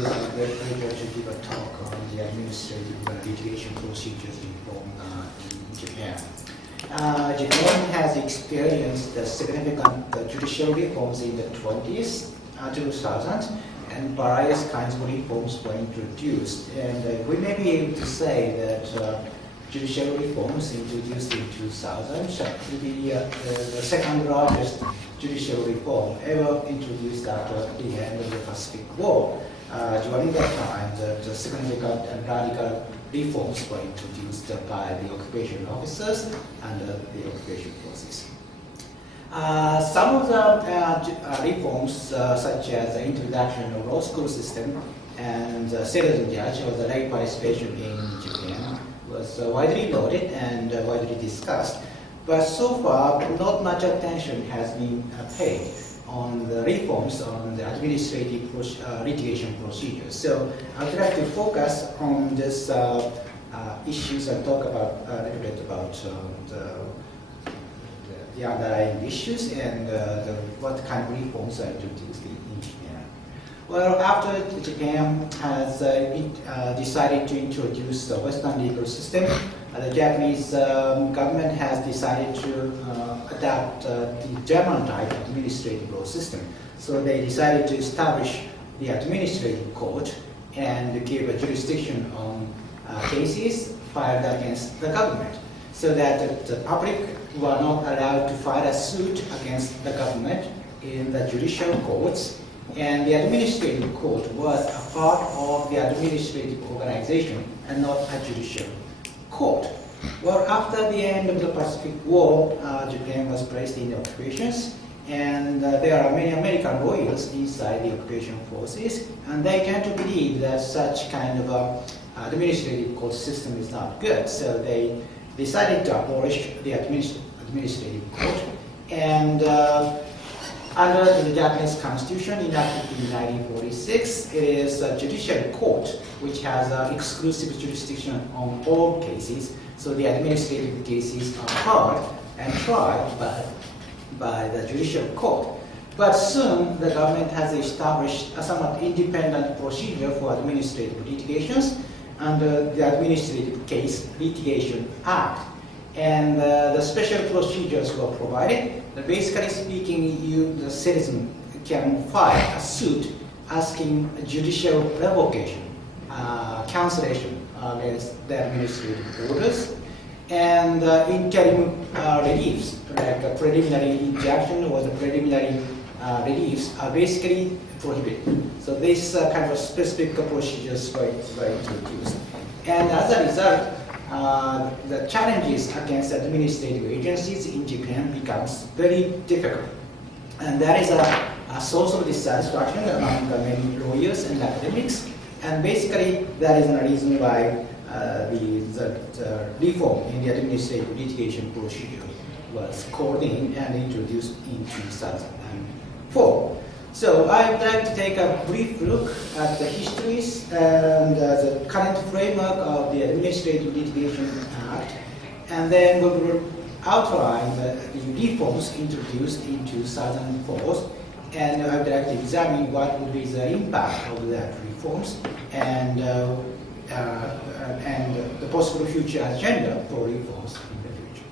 is a great pleasure to give a talk on the administrative litigation procedures reform in Japan. Japan has experienced significant judicial reforms in the 20s, 2000, and various kinds of reforms were introduced. And we may be able to say that judicial reforms introduced in 2000 to be the second largest judicial reform ever introduced after the end of the Pacific War. During that time, the significant and radical reforms were introduced by the occupation officers and the occupation forces. Some of the reforms, such as the introduction of law school system and citizen judge, or the lay participation in Japan, was widely noted and widely discussed. But so far, not much attention has been paid on the reforms on the administrative litigation procedures. So I'd like to focus on these issues and talk about a little bit about the underlying issues and what kind of reforms are introduced in Japan. Well, after Japan has decided to introduce the Western legal system, the Japanese government has decided to adopt the German type administrative law system. So they decided to establish the administrative court and give a jurisdiction on cases filed against the government, so that the public were not allowed to file a suit against the government in the judicial courts, and the administrative court was a part of the administrative organization and not a judicial court. Well, after the end of the Pacific War, Japan was placed in the occupations, and there are many American lawyers inside the occupation forces, and they tend to believe that such kind of administrative court system is not good, so they decided to abolish the administrative court, and under the Japanese Constitution enacted in 1946, it is a judicial court which has exclusive jurisdiction on all cases, so the administrative cases are heard and tried by the judicial court. But soon the government has established a somewhat independent procedure for administrative litigations under the Administrative Case Litigation Act. And the special procedures were provided. Basically speaking, the citizen can file a suit asking judicial revocation, cancellation against the administrative orders, and interim reliefs, like a preliminary injunction or the preliminary reliefs, are basically prohibited. So these kind of specific procedures were introduced. And as a result, the challenges against administrative agencies in Japan becomes very difficult. And that is a source of dissatisfaction among many lawyers and academics. And basically, that is the reason why the reform in the administrative litigation procedure was called in and introduced in 2004. So I would like to take a brief look at the histories and the current framework of the Administrative Litigation Act, and then we will outline the reforms introduced in 2004, and I would like to examine what would be the impact of that reforms and the possible future agenda for reforms in the future.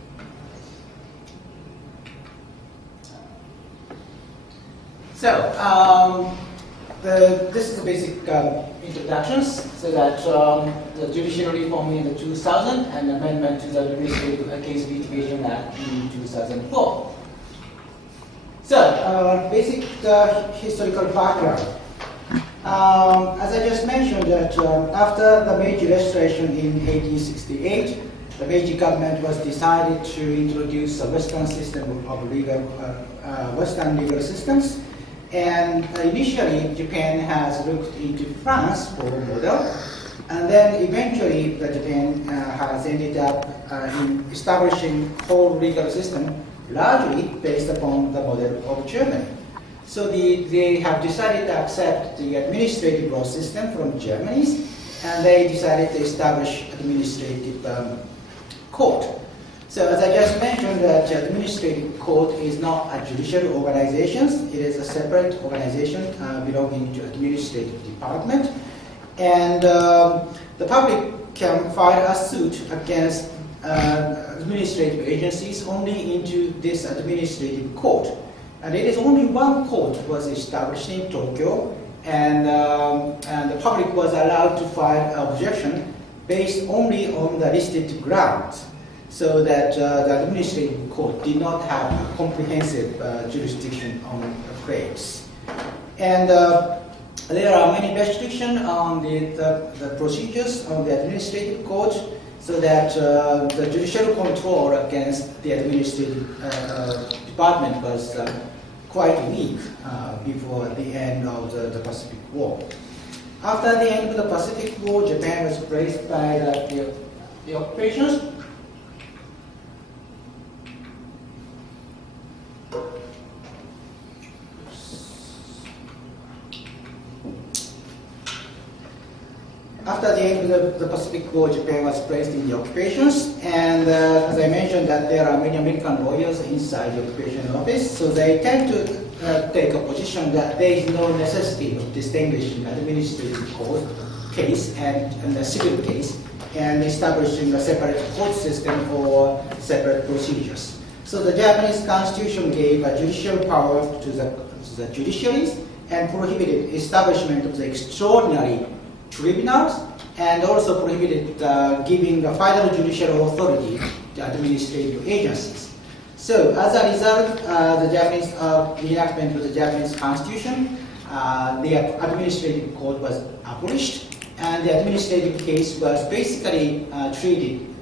So, this is the basic introductions, so that the judicial reform in the 2000 and amendment to the Administrative Case Litigation Act in 2004. So, basic historical background. As I just mentioned, that after the Meiji Restoration in 1868, the Meiji government was decided to introduce a Western system of Western legal systems. And initially, Japan has looked into France for a model, and then eventually, Japan has ended up in establishing whole legal system largely based upon the model of Germany. So they have decided to accept the administrative law system from Germany, and they decided to establish administrative court. So So as I just mentioned, that administrative court is not a judicial organization. It is a separate organization belonging to administrative department. And the public can file a suit against administrative agencies only into this administrative court. And it is only one court was established in Tokyo, and the public was allowed to file objection based only on the listed grounds, so that the administrative court did not have a comprehensive jurisdiction on claims. And there are many restrictions on the procedures on the administrative court, so that the judicial control against the administrative department was quite weak before the end of the Pacific War. After the end of the Pacific War, Japan was placed by the occupations. After the end of the Pacific War, Japan was placed in the occupations, and as I mentioned, that there are many American lawyers inside the occupation office, so they tend to take a position that there is no necessity of distinguishing administrative court case and a civil case, and establishing a separate court system or separate procedures. So the Japanese constitution gave a judicial power to the judiciaries and prohibited establishment of the extraordinary tribunals, and also prohibited giving the final judicial authority to administrative agencies. So as a result, the Japanese reenactment of the Japanese constitution, the administrative court was abolished, and the administrative case was basically treated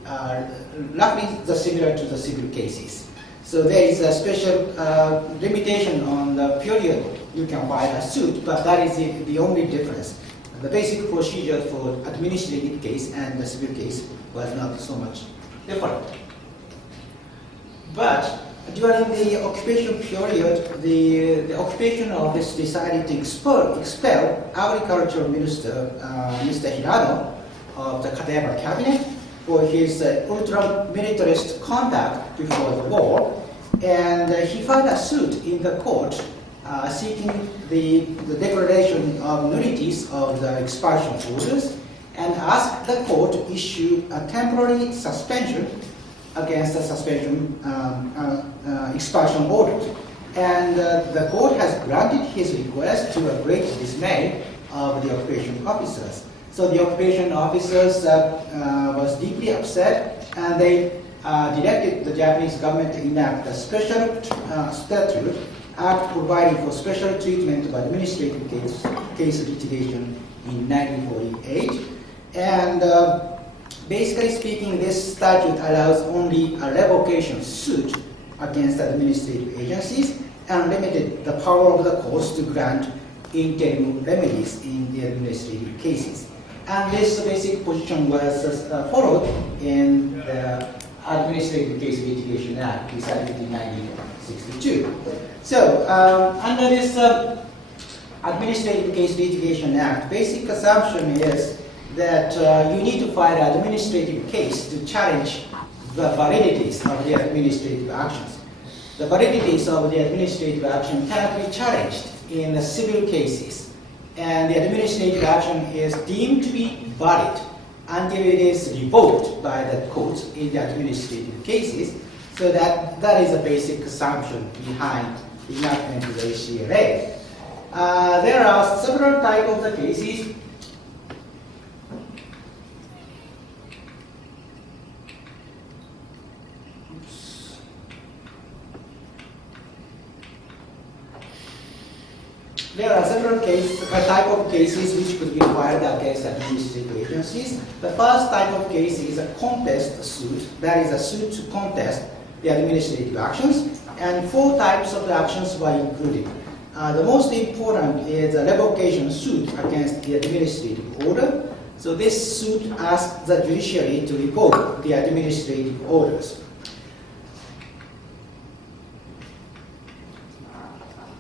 roughly similar to the civil cases. So there is a special limitation on the period you can file a suit, but that is the only difference. The basic procedure for administrative case and the civil case was not so much different. But during the occupation period, the occupation office decided to expel Agricultural Minister Mr. Hirano of the Katayama cabinet for his ultra-militarist conduct before the war, and he filed a suit in the court seeking the declaration of nullities of the expulsion orders, and asked the court to issue a temporary suspension against the expulsion orders. And the court has granted his request to a great dismay of the occupation officers. So the occupation officers was deeply upset, and they directed the Japanese government to enact a special statute act providing for special treatment of administrative case litigation in 1948. And basically speaking, this statute allows only a revocation suit against administrative agencies, and limited the power of the courts to grant interim remedies in the administrative cases. And this basic position was followed in the Administrative Case Litigation Act, decided in 1962. So, under this Administrative Case Litigation Act, basic assumption is that you need to file an administrative case to challenge the validities of the administrative actions. The validities of the administrative action cannot be challenged in the civil cases, and the administrative action is deemed to be valid until it is revoked by the courts in the administrative cases. So that is a basic assumption behind the enactment of the ACLA. There are several types of the cases. There are several type of cases which could be filed against administrative agencies. The first type of case is a contest suit, that is a suit to contest the administrative actions, and 4 types of the actions were included. The most important is a revocation suit against the administrative order. So this suit asks the judiciary to revoke the administrative orders.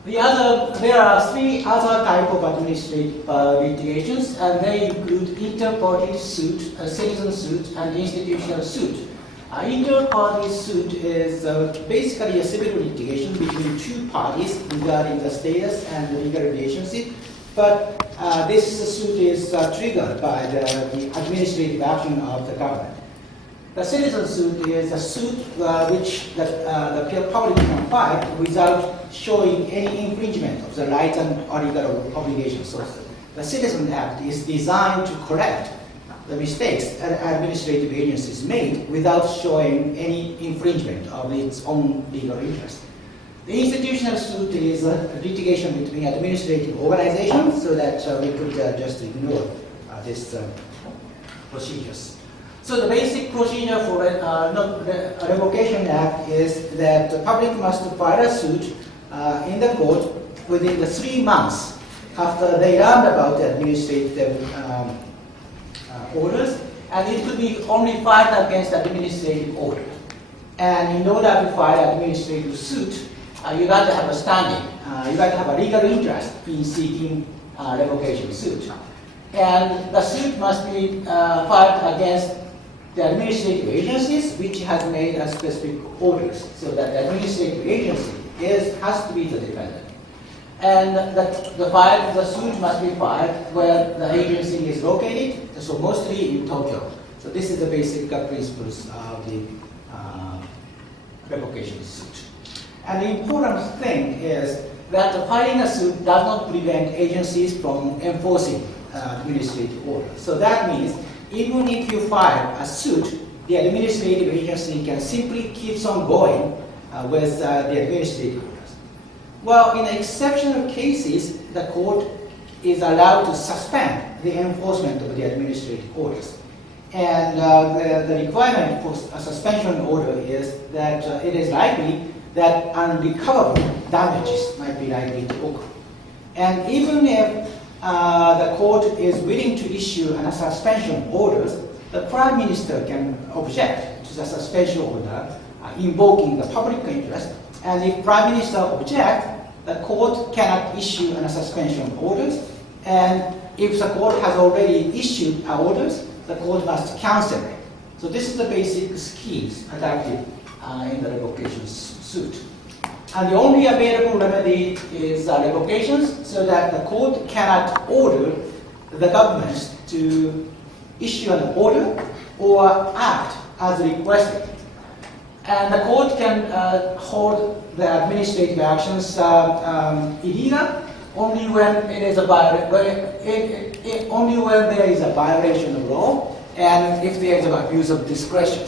There are 3 other types of administrative litigations, and they include inter partes suit, citizen suit, and institutional suit. Inter-party suit is basically a civil litigation between two parties regarding the status and the legal relationship. But this suit is triggered by the administrative action of the government. The citizen suit is a suit which the public can file without showing any infringement of the rights and legal obligations. So the Citizen Act is designed to correct the mistakes that administrative agencies made without showing any infringement of its own legal interest. The institutional suit is a litigation between administrative organizations, so that we could just ignore these procedures. So the basic procedure for a revocation act is that the public must file a suit in the court within the 3 months after they learned about the administrative orders, and it could be only filed against administrative order. And in order to file administrative suit, you got to have a standing. You got to have a legal interest in seeking revocation suit. And the suit must be filed against the administrative agencies which has made a specific orders, so that the administrative agency has to be the defendant. And the suit must be filed where the agency is located, so mostly in Tokyo. So this is the basic principles of the revocation suit. And the important thing is that filing a suit does not prevent agencies from enforcing administrative order. So that means even if you file a suit, the administrative agency can simply keep on going with the administrative orders. Well, in exceptional cases, the court is allowed to suspend the enforcement of the administrative orders. And the requirement for a suspension order is that it is likely that unrecoverable damages might be likely to occur. And even if the court is willing to issue a suspension order, the Prime Minister can object to the suspension order, invoking the public interest. And if Prime Minister objects, the court cannot issue a suspension orders. And if the court has already issued orders, the court must cancel it. So this is the basic schemes adopted in the revocation suit. And the only available remedy is revocations, so that the court cannot order the government to issue an order or act as requested. And the court can hold the administrative actions illegal only when it is only when there is a violation of law and if there is an abuse of discretion.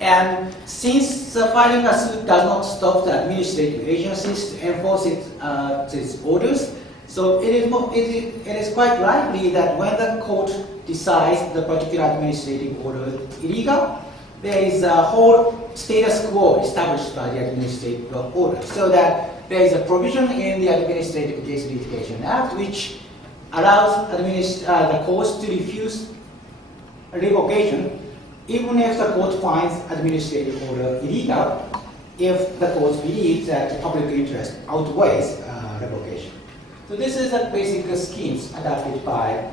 And since filing a suit does not stop the administrative agencies to enforce its orders, so it is quite likely that when the court decides the particular administrative order is illegal, there is a whole status quo established by the administrative order, so that there is a provision in the Administrative Case Litigation Act which allows the courts to refuse revocation even if the court finds administrative order illegal, if the court believes that the public interest outweighs revocation. So this is the basic schemes adopted by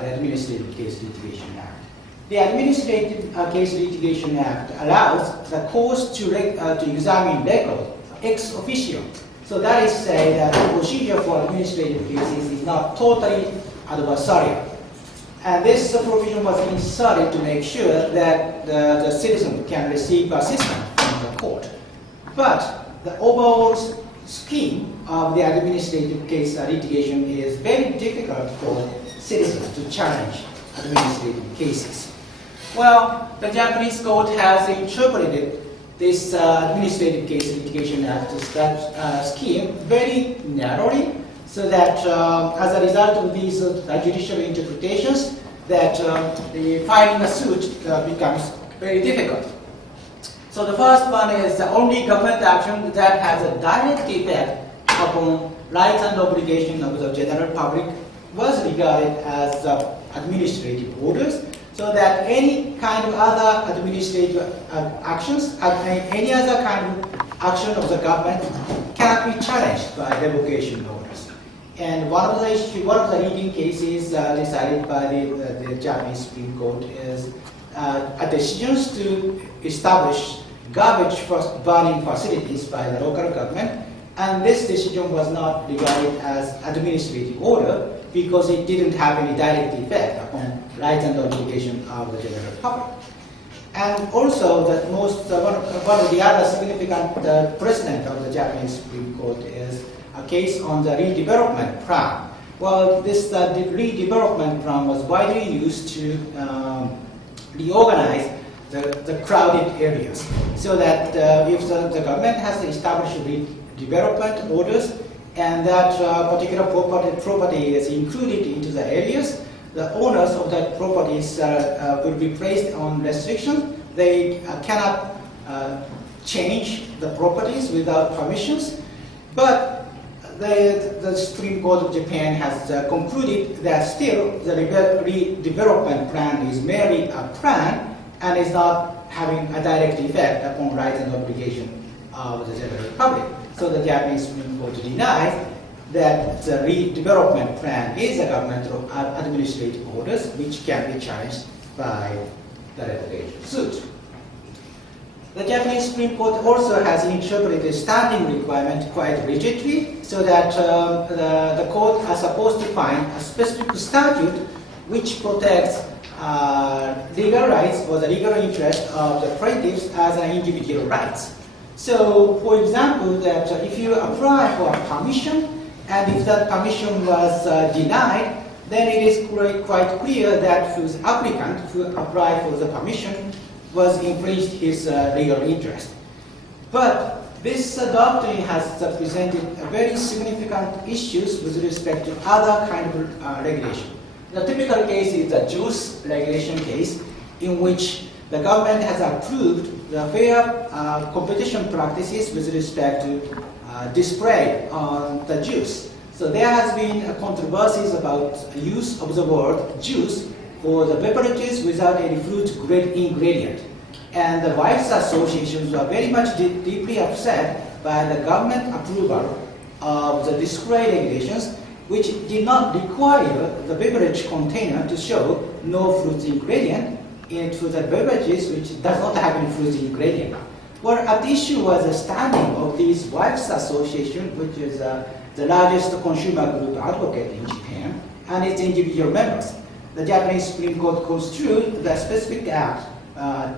the Administrative Case Litigation Act. The Administrative Case Litigation Act allows the courts to examine record ex officio. So that is say that the procedure for administrative cases is not totally adversarial. And this provision was inserted to make sure that the citizen can receive assistance from the court. But the overall scheme of the administrative case litigation is very difficult for citizens to challenge administrative cases. Well, the Japanese court has interpreted this Administrative Case Litigation Act scheme very narrowly, so that as a result of these judicial interpretations, that the filing a suit becomes very difficult. So the first one is the only government action that has a direct effect upon rights and obligations of the general public was regarded as administrative orders, so that any kind of other administrative actions, any other kind of action of the government cannot be challenged by revocation orders. And one of the leading cases decided by the Japanese Supreme Court is decisions to establish garbage burning facilities by the local government, and this decision was not regarded as administrative order because it didn't have any direct effect upon rights and obligation of the general public. And also, that one of the other significant precedent of the Japanese Supreme Court is a case on the redevelopment plan. Well, this redevelopment plan was widely used to reorganize the crowded areas, so that if the government has established redevelopment orders and that particular property is included into the areas, the owners of that properties will be placed on restrictions. They cannot change the properties without permissions. But the Supreme Court of Japan has concluded that still the redevelopment plan is merely a plan and is not having a direct effect upon rights and obligation of the general public. So the Japanese Supreme Court denies that the redevelopment plan is a governmental administrative orders which can be challenged by the revocation suit. The Japanese Supreme Court also has interpreted the standing requirement quite rigidly, so that the court are supposed to find a specific statute which protects legal rights or the legal interest of the plaintiffs as an individual rights. So, for example, that if you apply for a permission, and if that permission was denied, then it is quite clear that the applicant who applied for the permission was infringed his legal interest. But this doctrine has presented very significant issues with respect to other kind of regulation. The typical case is the juice regulation case, in which the government has approved the fair competition practices with respect to display on the juice. So there has been controversies about use of the word juice for the beverages without any fruit ingredient. And the wives' associations were very much deeply upset by the government approval of the display regulations, which did not require the beverage container to show no fruit ingredient into the beverages which does not have any fruit ingredient. Well, at issue was the standing of these wives' association, which is the largest consumer group advocate in Japan, and its individual members. The Japanese Supreme Court construed the specific act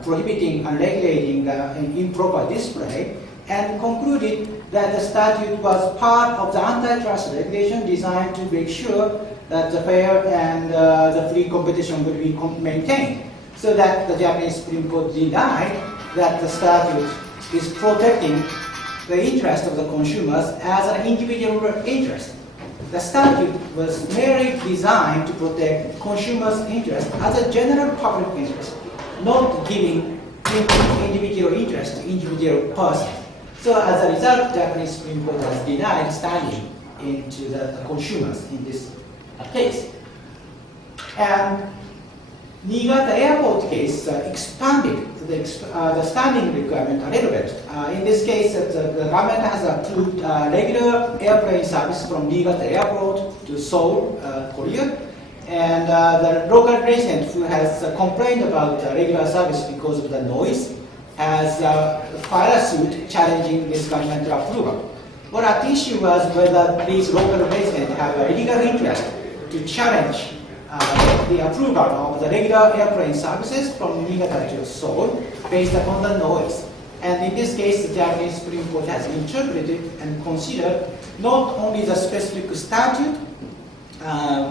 prohibiting and regulating improper display and concluded that the statute was part of the antitrust regulation designed to make sure that the fair and the free competition would be maintained. So that the Japanese Supreme Court denied that the statute is protecting the interest of the consumers as an individual interest. The statute was merely designed to protect consumers' interest as a general public interest, not giving individual interest to individual persons. So as a result, the Japanese Supreme Court has denied standing into the consumers in this case. And Niigata Airport case expanded the standing requirement a little bit. In this case, the government has approved regular airplane service from Niigata Airport to Seoul, Korea. And the local resident who has complained about regular service because of the noise has filed a suit challenging this governmental approval. What at issue was whether these local residents have a legal interest to challenge the approval of the regular airplane services from Niigata to Seoul based upon the noise. And in this case, the Japanese Supreme Court has interpreted and considered not only the specific statute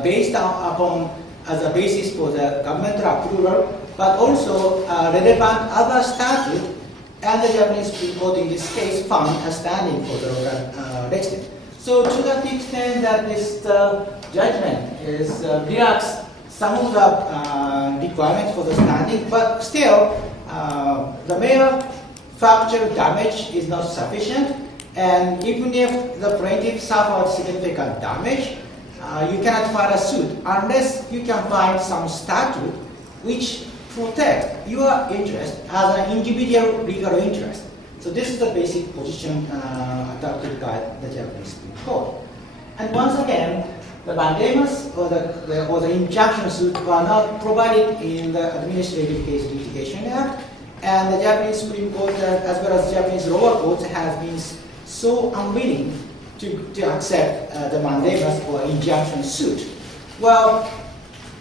based upon as a basis for the governmental approval, but also relevant other statute, and the Japanese Supreme Court in this case found a standing for the local resident. So to that extent that this judgment is relaxed some of the requirements for the standing, but still the mere factual damage is not sufficient, and even if the plaintiff suffered significant damage, you cannot file a suit unless you can find some statute which protect your interest as an individual legal interest. So this is the basic position adopted by the Japanese Supreme Court. And once again, the mandamus or the injunction suit were not provided in the Administrative Case Litigation Act, and the Japanese Supreme Court, as well as Japanese lower courts, has been so unwilling to accept the mandamus or injunction suit. Well,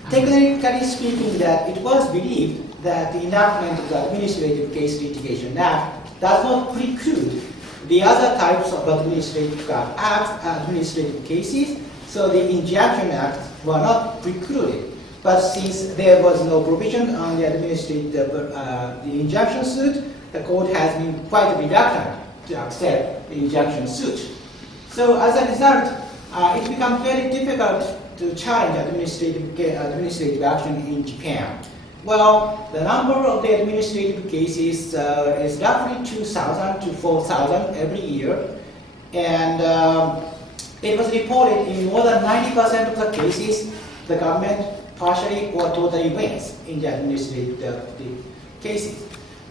technically speaking, that it was believed that the enactment of the Administrative Case Litigation Act does not preclude the other types of administrative administrative cases, so the injunction act were not precluded. But since there was no provision on the the injunction suit, the court has been quite reluctant to accept the injunction suit. So as a result, it becomes very difficult to challenge administrative action in Japan. Well, the number of the administrative cases is roughly 2,000 to 4,000 every year, and it was reported in more than 90% of the cases the government partially or totally wins in the administrative cases.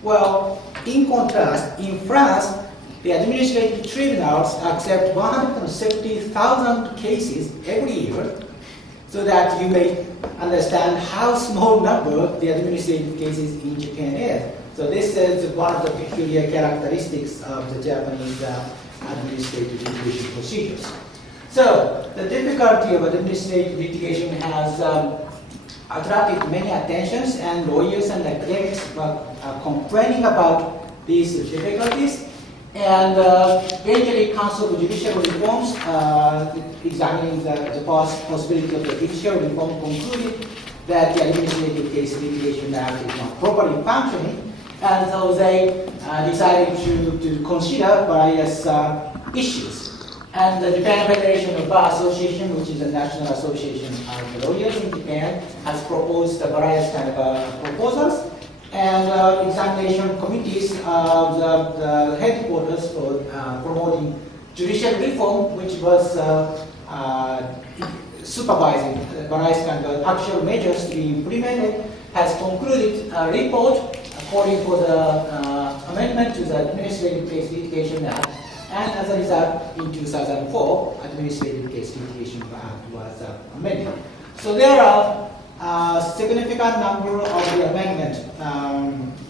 Well, in contrast, in France, the administrative tribunals accept 170,000 cases every year, so that you may understand how small number the administrative cases in Japan is. So this is one of the peculiar characteristics of the Japanese administrative litigation procedures. So the difficulty of administrative litigation has attracted many attentions, and lawyers and academics are complaining about these difficulties. And eventually, Council of Judicial Reforms, examining the possibility of the judicial reform, concluded that the Administrative Case Litigation Act is not properly functioning, and so they decided to consider various issues. And the Japan Federation of Bar Association, which is a national association of the lawyers in Japan, has proposed various kind of proposals. And examination committees of the headquarters for promoting judicial reform, which was supervising various kind of actual measures to be implemented, has concluded a report calling for the amendment to the Administrative Case Litigation Act. And as a result, in 2004, Administrative Case Litigation Act was amended. So there are significant number of the amendment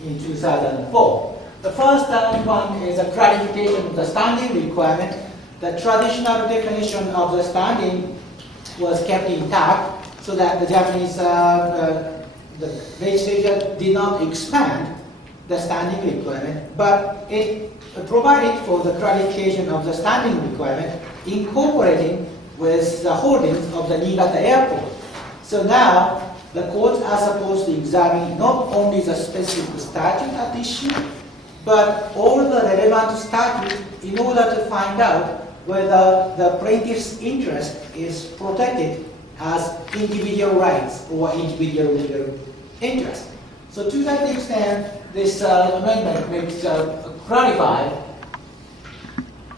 in 2004. The first one is a clarification of the standing requirement. The traditional definition of the standing was kept intact, so that the Japanese the legislature did not expand the standing requirement, but it provided for the clarification of the standing requirement, incorporating with the holdings of the Niigata airport. So now, the courts are supposed to examine not only the specific statute at issue, but all the relevant statutes in order to find out whether the plaintiff's interest is protected as individual rights or individual legal interest. So to that extent, this amendment makes clarify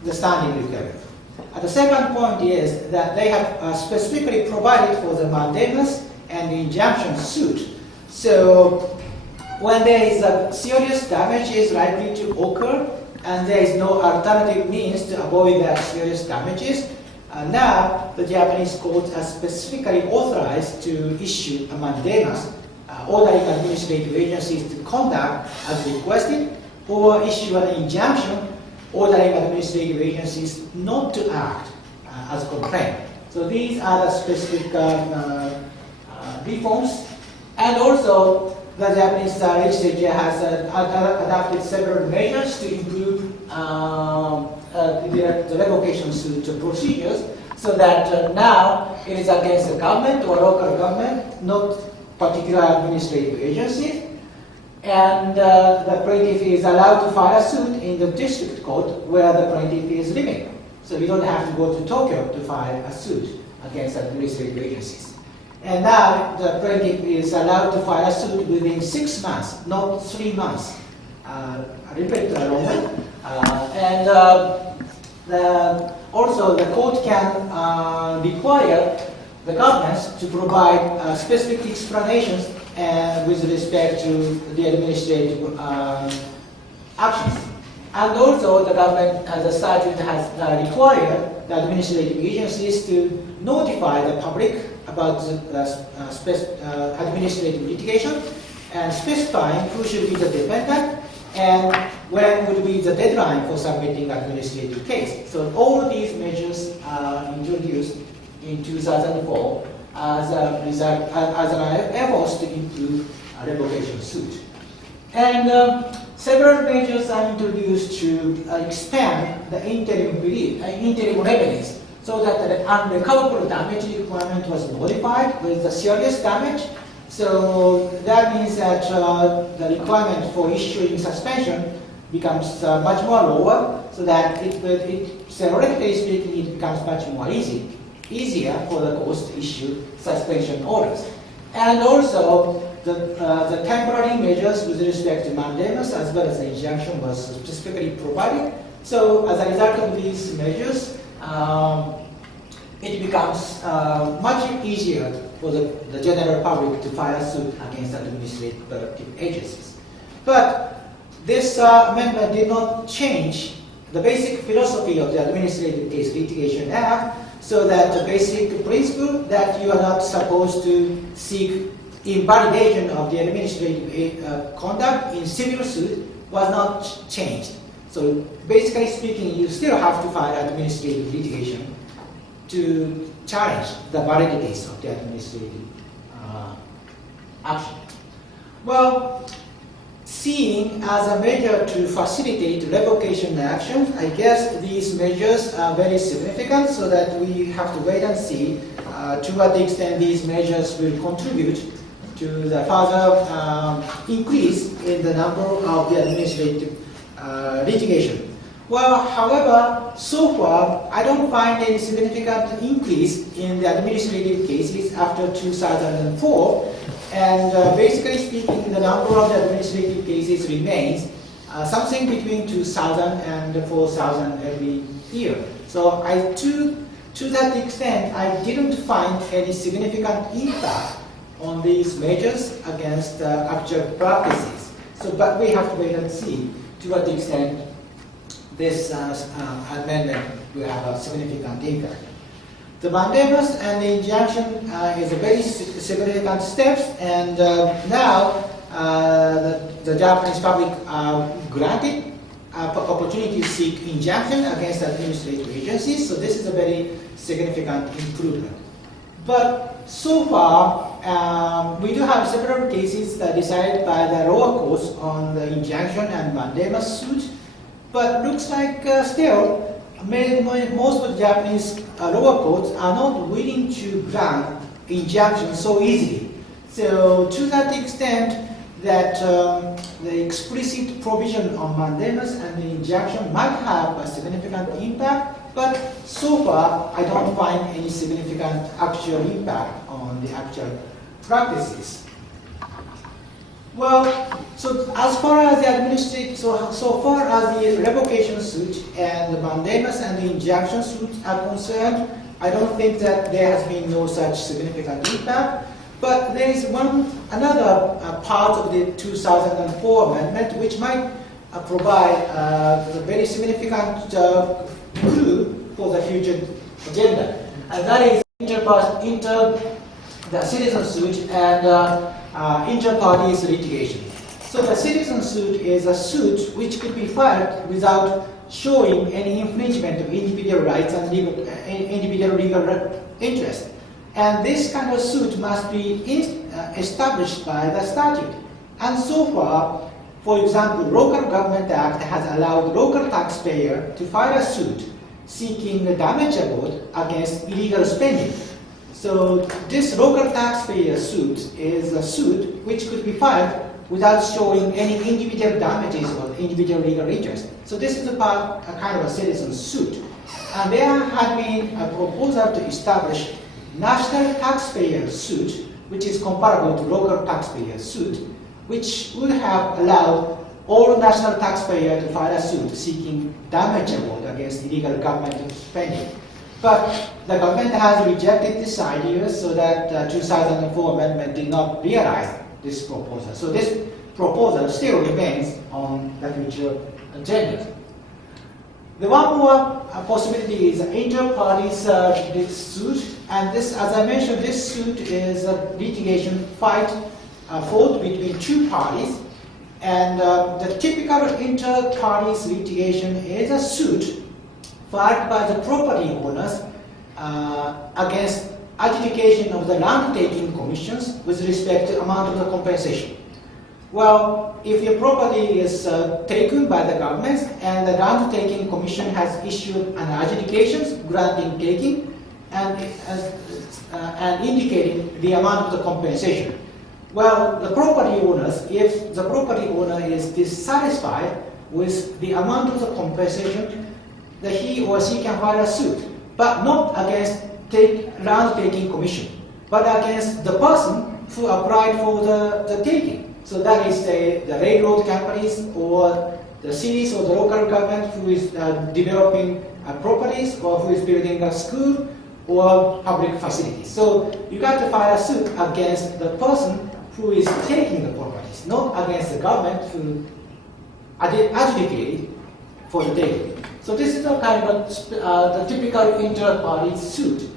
the standing requirement. The second point is that they have specifically provided for the mandamus and the injunction suit. So when there is a serious damage is likely to occur and there is no alternative means to avoid that serious damages, now the Japanese courts are specifically authorized to issue a mandamus, ordering administrative agencies to conduct as requested, or issue an injunction ordering administrative agencies not to act as complained. So these are the specific reforms. And also, the Japanese legislature has adopted several measures to improve the revocation suit procedures, so that now it is against the government or local government, not particular administrative agencies. And the plaintiff is allowed to file a suit in the district court where the plaintiff is living. So you don't have to go to Tokyo to file a suit against administrative agencies. And now the plaintiff is allowed to file a suit within 6 months, not 3 months. A little bit longer. Also, the court can require the governments to provide specific explanations with respect to the administrative actions. And also, the government, the statute has required the administrative agencies to notify the public about the administrative litigation and specifying who should be the defendant and when would be the deadline for submitting administrative case. So all these measures are introduced in 2004 as an effort to improve a revocation suit. And several measures are introduced to expand the interim remedies so that the unrecoverable damage requirement was modified with the serious damage. So that means that the requirement for issuing suspension becomes much more lower, so that theoretically speaking, it becomes much more easier for the courts to issue suspension orders. And also, the temporary measures with respect to mandamus as well as the injunction was specifically provided. So as a result of these measures, it becomes much easier for the general public to file a suit against administrative agencies. But this amendment did not change the basic philosophy of the Administrative Case Litigation Act, so that the basic principle that you are not supposed to seek invalidation of the administrative conduct in civil suit was not changed. So basically speaking, you still have to file administrative litigation to challenge the validities of the administrative action. Well, seeing as a measure to facilitate revocation actions, I guess these measures are very significant, so that we have to wait and see to what extent these measures will contribute to the further increase in the number of the administrative litigation. Well, however, so far, I don't find any significant increase in the administrative cases after 2004. And basically speaking, the number of the administrative cases remains something between 2,000 and 4,000 every year. So to that extent, I didn't find any significant impact on these measures against actual practices. So, but we have to wait and see to what extent this amendment will have a significant impact. The mandamus and the injunction is a very significant steps, and now the Japanese public are granted opportunity to seek injunction against administrative agencies. So this is a very significant improvement. But so far, we do have several cases that decided by the lower courts on the injunction and mandamus suit. But looks like still, most of the Japanese lower courts are not willing to grant injunctions so easily. So to that extent, that the explicit provision on mandamus and the injunction might have a significant impact, but so far I don't find any significant actual impact on the actual practices. Well, so as far as the administrative, so far as the revocation suit and the mandamus and the injunction suit are concerned, I don't think that there has been no such significant impact. But there is another part of the 2004 amendment which might provide a very significant clue for the future agenda, and that is the citizen suit and inter-parties litigation. So the citizen suit is a suit which could be filed without showing any infringement of individual rights and individual legal interest. And this kind of suit must be established by the statute. And so far, for example, Local Government Act has allowed local taxpayer to file a suit seeking a damage award against illegal spending. So this local taxpayer suit is a suit which could be filed without showing any individual damages or individual legal interest. So this is a kind of a citizen suit. And there had been a proposal to establish national taxpayer suit, which is comparable to local taxpayer suit, which would have allowed all national taxpayers to file a suit seeking damage award against illegal government spending. But the government has rejected this idea, so that 2004 amendment did not realize this proposal. So this proposal still remains on the future agenda. The one more possibility is inter-parties suit, and this, as I mentioned, this suit is a litigation fought between two parties, and the typical inter-parties litigation is a suit filed by the property owners against adjudication of the land-taking commissions with respect to amount of the compensation. Well, if your property is taken by the government and the land-taking commission has issued an adjudication granting taking and indicating the amount of the compensation. Well, the property owners, if the property owner is dissatisfied with the amount of the compensation, that he or she can file a suit, but not against land-taking commission, but against the person who applied for the taking. So that is the railroad companies or the cities or the local government who is developing properties or who is building a school or public facilities. So you got to file a suit against the person who is taking the properties, not against the government who adjudicated for the taking. So this is a kind of the typical inter-party suit.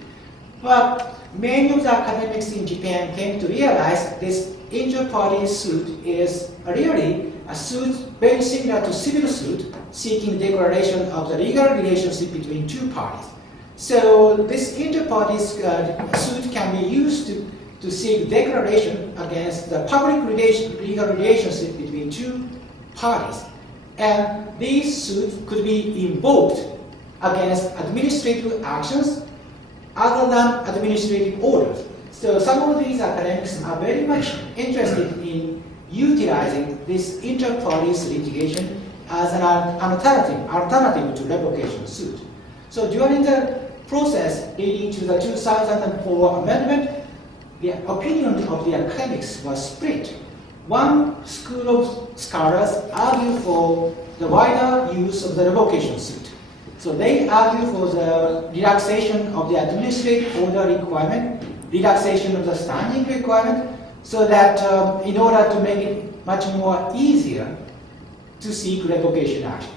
But many of the academics in Japan came to realize this inter-party suit is really a suit very similar to civil suit seeking declaration of the legal relationship between two parties. So this inter-party suit can be used to seek declaration against the public legal relationship between two parties. And these suits could be invoked against administrative actions other than administrative orders. So some of these academics are very much interested in utilizing this inter-parties litigation as an alternative to revocation suit. So during the process leading to the 2004 amendment, the opinion of the academics was split. One school of scholars argued for the wider use of the revocation suit. So they argue for the relaxation of the administrative order requirement, relaxation of the standing requirement, so that in order to make it much more easier to seek revocation action.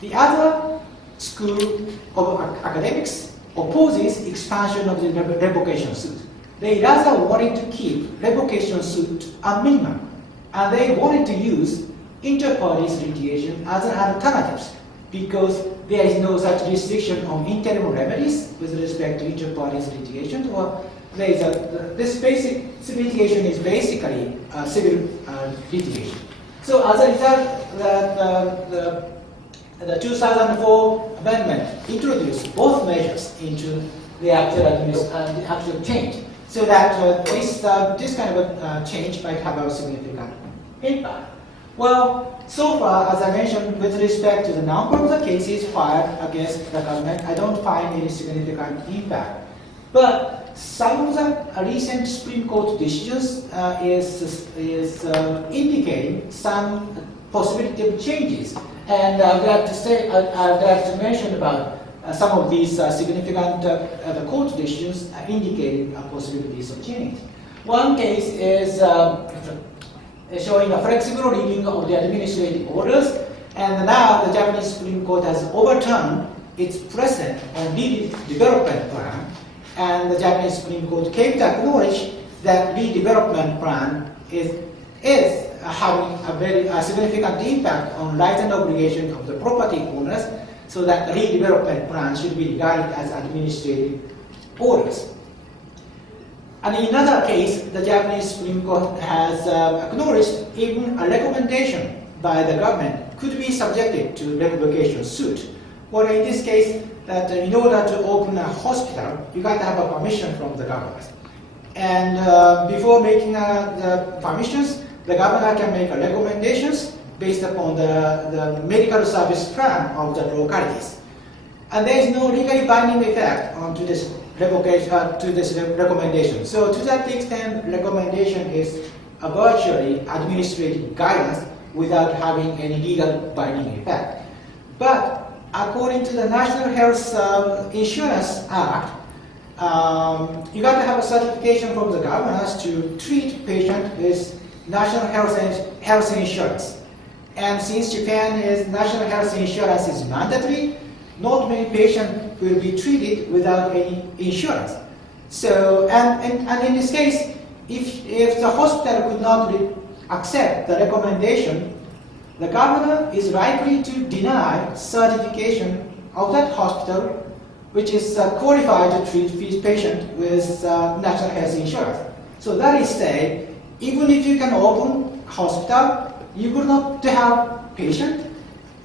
The other school of academics opposes expansion of the revocation suit. They rather wanted to keep revocation suit a minimum, and they wanted to use inter-parties litigation as an alternative because there is no such restriction on interim remedies with respect to inter-parties litigation, or there is this basic litigation is basically civil litigation. So as a result, the 2004 amendment introduced both measures into the actual change, so that this kind of change might have a significant impact. Well, so far, as I mentioned, with respect to the number of the cases filed against the government, I don't find any significant impact. But some of the recent Supreme Court decisions is indicating some possibility of changes. And I'm glad to mention about some of these significant court decisions indicating possibilities of change. One case is showing a flexible reading of the administrative orders, and now the Japanese Supreme Court has overturned its precedent on redevelopment plan, and the Japanese Supreme Court came to acknowledge that redevelopment plan is having a very significant impact on rights and obligations of the property owners, so that the redevelopment plan should be regarded as administrative orders. And in another case, the Japanese Supreme Court has acknowledged even a recommendation by the government could be subjected to revocation suit. Well, in this case, that in order to open a hospital, you got to have a permission from the government. And before making the permissions, the governor can make recommendations based upon the medical service plan of the localities. And there is no legally binding effect onto this recommendation. So to that extent, recommendation is a virtually administrative guidance without having any legal binding effect. But according to the National Health Insurance Act, you got to have a certification from the governors to treat patient with national health insurance. And since Japan is national health insurance is mandatory, not many patients will be treated without any insurance. So, and in this case, if the hospital could not accept the recommendation, the governor is likely to deny certification of that hospital which is qualified to treat this patient with national health insurance. So that is say, even if you can open hospital, you will not have patient,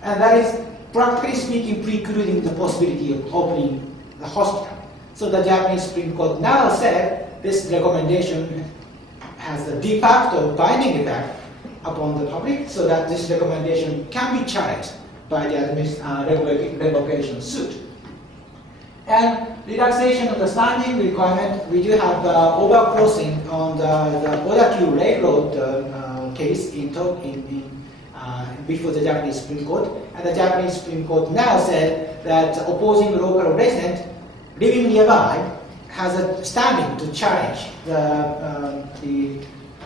and that is practically speaking precluding the possibility of opening the hospital. So the Japanese Supreme Court now said this recommendation has a de facto binding effect upon the public, so that this recommendation can be challenged by the revocation suit. And relaxation of the standing requirement, we do have overcrossing on the Odakyu Railroad case before the Japanese Supreme Court. And the Japanese Supreme Court now said that opposing local resident living nearby has a standing to challenge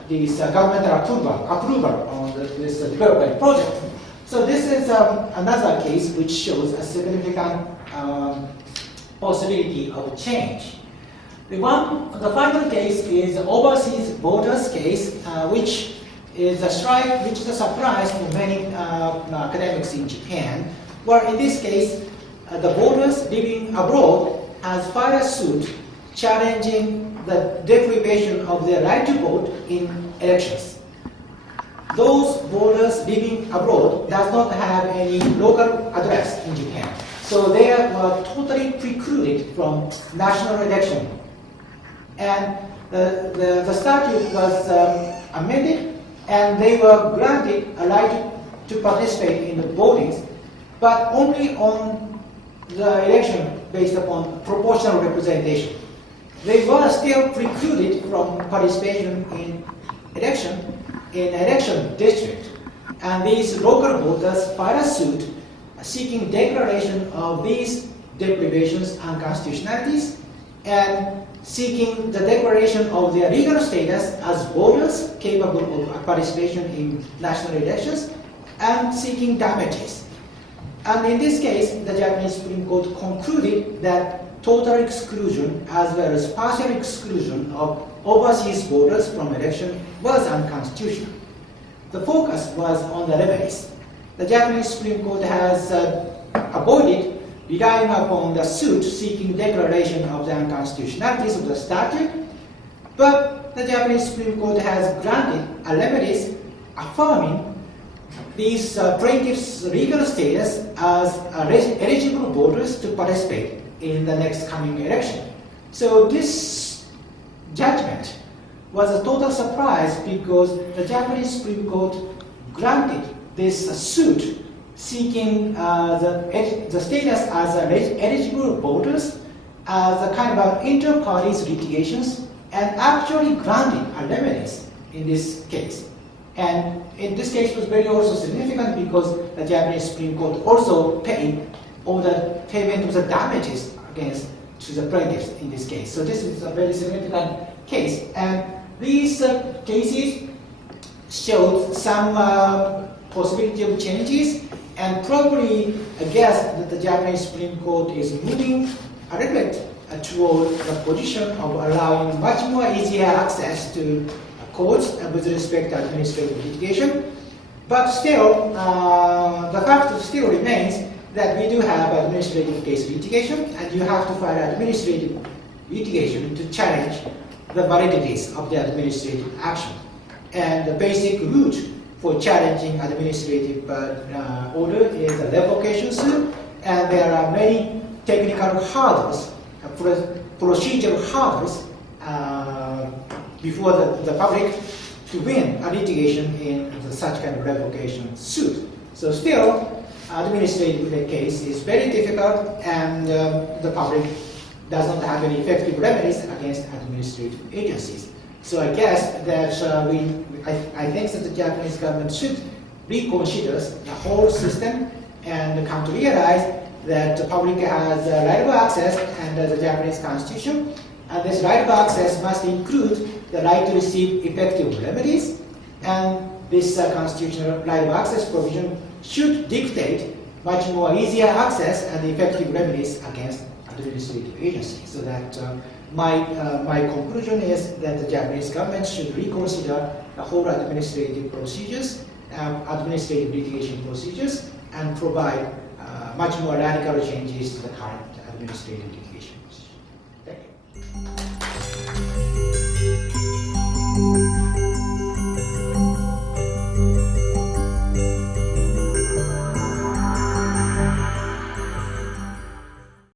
this governmental approval on this development project. So this is another case which shows a significant possibility of change. The final case is overseas borders case, which is a strike, which is a surprise for many academics in Japan, where in this case, the voters living abroad has filed a suit challenging the deprivation of their right to vote in elections. Those voters living abroad does not have any local address in Japan. So they were totally precluded from national election. And the statute was amended, and they were granted a right to participate in the votings, but only on the election based upon proportional representation. They were still precluded from participation in election district. And these local voters filed a suit seeking declaration of these deprivations and constitutionalities, and seeking the declaration of their legal status as voters capable of participation in national elections, and seeking damages. And in this case, the Japanese Supreme Court concluded that total exclusion as well as partial exclusion of overseas voters from election was unconstitutional. The focus was on the remedies. The Japanese Supreme Court has avoided relying upon the suit seeking declaration of the unconstitutionalities of the statute, but the Japanese Supreme Court has granted a remedies affirming these plaintiffs' legal status as eligible voters to participate in the next coming election. So this judgment was a total surprise because the Japanese Supreme Court granted this suit seeking the status as eligible voters as a kind of inter-parties litigations, and actually granted a remedies in this case. And in this case was very also significant because the Japanese Supreme Court also paid all the payment of the damages against to the plaintiffs in this case. So this is a very significant case. And these cases showed some possibility of changes, and probably I guess that the Japanese Supreme Court is moving a little bit toward the position of allowing much more easier access to courts with respect to administrative litigation. But still, the fact still remains that we do have administrative case litigation, and you have to file administrative litigation to challenge the validities of the administrative action. And the basic route for challenging administrative order is a revocation suit, and there are many technical hurdles, procedural hurdles before the public to win a litigation in such kind of revocation suit. So still, administrative case is very difficult, and the public does not have any effective remedies against administrative agencies. So I guess that I think that the Japanese government should reconsider the whole system and come to realize that the public has a right of access under the Japanese Constitution, and this right of access must include the right to receive effective remedies, and this constitutional right of access provision should dictate much more easier access and effective remedies against administrative agencies. So that my conclusion is that the Japanese government should reconsider the whole administrative procedures, administrative litigation procedures, and provide much more radical changes to the current administrative litigation procedure. Thank you.